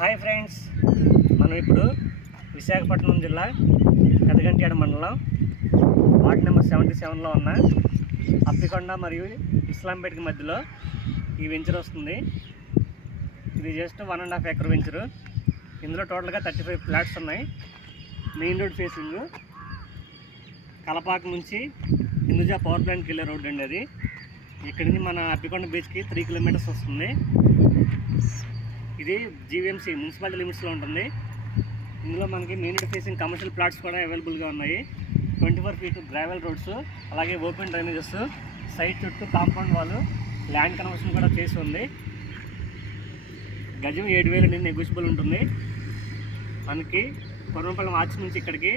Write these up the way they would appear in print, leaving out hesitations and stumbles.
Hi friends, మనం ఇప్పుడు విశాఖపట్నం జిల్లా పెదగంట్యాడ మండలం వార్డ్ నెంబర్ 77లో ఉన్న అప్పికొండ మరియు ఇస్లాంపేట్కి మధ్యలో ఈ వెంచర్ వస్తుంది. ఇది జస్ట్ 1.5 ఎకర్ వెంచరు. ఇందులో టోటల్గా 35 ఫ్లాట్స్ ఉన్నాయి. మెయిన్ రోడ్ ఫేసింగ్ కలపాక నుంచి హిందూజా పవర్ ప్లాంట్కి వెళ్ళే రోడ్ అండి. అది ఇక్కడి నుంచి మన అప్పికొండ బీచ్కి 3 కిలోమీటర్స్ వస్తుంది. ఇది జీవీఎంసీ మున్సిపాలిటీ లిమిట్స్లో ఉంటుంది. ఇందులో మనకి main road facing commercial plots కూడా అవైలబుల్గా ఉన్నాయి. 24 ఫీట్ గ్రావెల్ రోడ్స్, అలాగే ఓపెన్ డ్రైనేజెస్, సైట్ చుట్టూ కాంపౌండ్ వాళ్ళు, ల్యాండ్ కన్వర్షన్ కూడా చేసి ఉంది. గజం 7,000 నుండి నెగోషియబుల్ ఉంటుంది. మనకి కొర్రంపల్లి ఆర్చ్ నుంచి ఇక్కడికి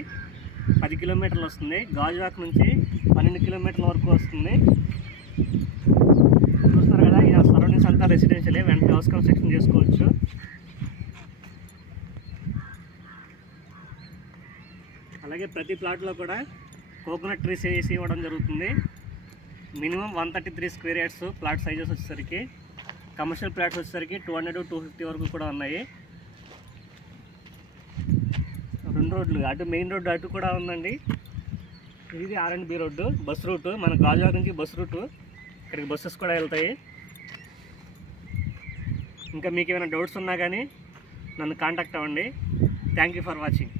10 కిలోమీటర్లు వస్తుంది. గాజువాక్ నుంచి 12 కిలోమీటర్ల వరకు వస్తుంది. చూస్తున్నారు కదా, ఈ సరౌండింగ్స్ అంతా రెసిడెన్షియలే. వెంటనే హౌస్ కన్స్ట్రక్షన్ చేసుకోవచ్చు. అలాగే ప్రతి ప్లాట్లో కూడా కోకోనట్ ట్రీస్ వేసి ఇవ్వడం జరుగుతుంది. Minimum 133 square yards plot sizes వచ్చేసరికి. కమర్షియల్ ప్లాట్స్ వచ్చేసరికి 200-250 వరకు కూడా ఉన్నాయి. 2 రోడ్లు, అటు మెయిన్ రోడ్డు అటు కూడా ఉందండి. ఇది R&B రోడ్డు, బస్ రూటు. మన గాజువాక నుంచి బస్ రూటు, ఇక్కడికి బస్సెస్ కూడా వెళ్తాయి. ఇంకా మీకు ఏమైనా డౌట్స్ ఉన్నా కానీ నన్ను కాంటాక్ట్ అవ్వండి. Thank you for watching.